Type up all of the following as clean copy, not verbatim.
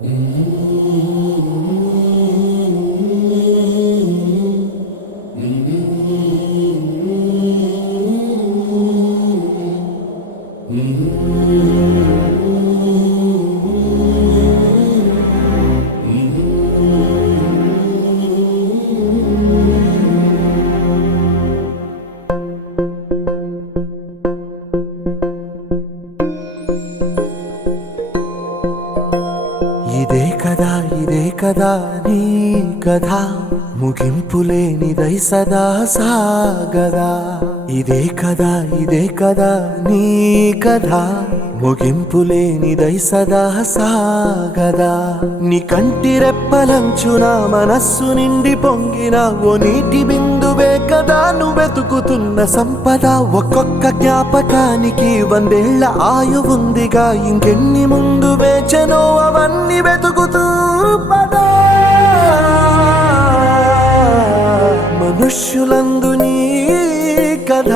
ఇదే కదా నీ కథ ముగింపులేనిదై సదా సాగదా. ఇదే కదా నీ కథ ముగింపులేనిదై సదా సాగదా. నీ కంటి రెప్పలంచున మనస్సు నిండి పొంగిన ఓ నీటి బిందువే కదా నువ్వెతుకుతున్న సంపద. ఒక్కొక్క జ్ఞాపకానికి 100 ఏళ్ల ఆయువుందిగా, ఇంకెన్ని ముందు వేచనో అవన్నీ వెతుకుతూ పదా. మనుష్యులందు నీ కథ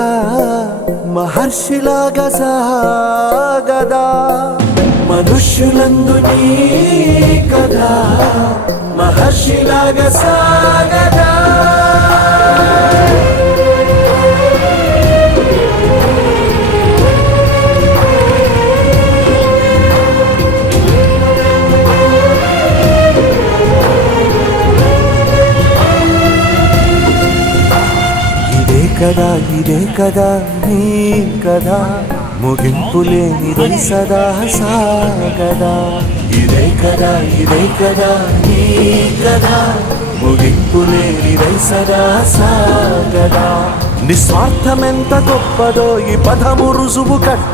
మహర్షిలాగా సాగదా. మనుష్యులందు నీ కథ మహర్షిలాగా సాగదా. ఇదే కదా నీ కథ ముగింపులేనిదై సదా సాగదా. ఇదే కదా నీ కథ ముగింపులేనిదై సదా సాగదా. నిస్వార్థమెంత గొప్పదో ఈ పదము రుజువు కట్ట